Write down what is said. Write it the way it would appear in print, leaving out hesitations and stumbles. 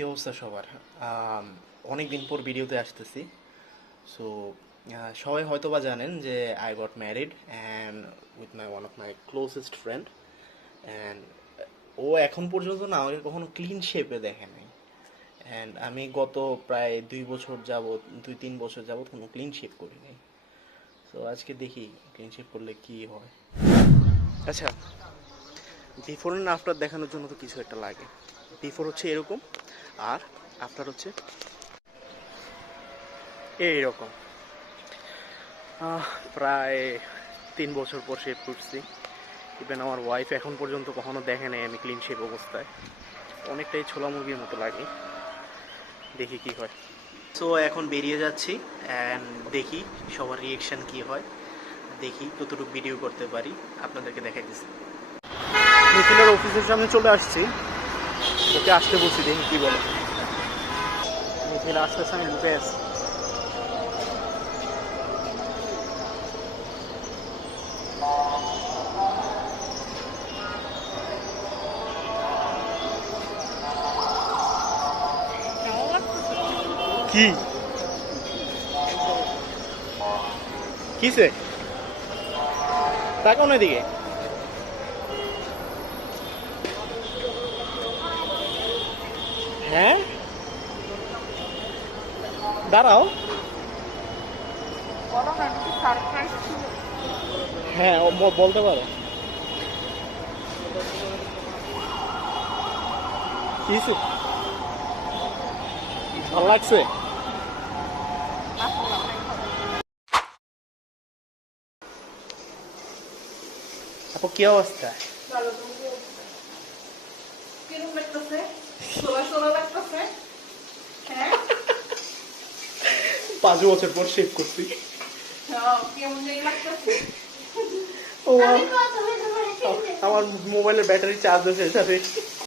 কি অবস্থা সবার? অনেকদিন পর ভিডিওতে আসতেছি। সো সবাই হয়তো বা জানেন যে I got married and with my one of my closest friend. And ও এখন পর্যন্ত না আমাকে কখনো ক্লিন শেপে দেখে নাই। অ্যান্ড আমি গত প্রায় 2 বছর যাবৎ 2-3 বছর যাবৎ কোনো ক্লিন শেপ করি নাই। সো আজকে দেখি ক্লিন শেপ করলে কি হয়। আচ্ছা, বিফোর অ্যান্ড আফটার দেখানোর জন্য তো কিছু একটা লাগে। বিফোর হচ্ছে এরকম, আর আফটার হচ্ছে এইরকম। প্রায় 3 বছর পর শেভ করছি। ইভেন আমার ওয়াইফ এখন পর্যন্ত কখনো দেখে নাই আমি ক্লিন শেভ অবস্থায়। অনেকটাই ছোলা মুরগির মতো লাগে। দেখি কি হয়। সো এখন বেরিয়ে যাচ্ছি অ্যান্ড দেখি সবার রিয়েকশান কি হয়। দেখি কতটুকু ভিডিও করতে পারি, আপনাদেরকে দেখাই দিচ্ছি। মিথিলার অফিসের সামনে চলে আসছি, ওকে আসতে বলছি, দেখি কি বলে। মিথিলা আসতেছে, আমি ঢুকে আসছি। কি কিসে তাকাও না এদিকে। হ্যাঁ, দাঁড়াও। হ্যাঁ, বলতে পারো। কিসে ভালো লাগছে? আপু কি অবস্থা? কিরকম লাগতেছে? সোলা সোলা লাগতেছে? হ্যাঁ? 5 বছর পর শেভ করছি। কেমন জানি লাগতেছে? ও আমার মোবাইলের ব্যাটারি চার্জ হয়ে শেষ।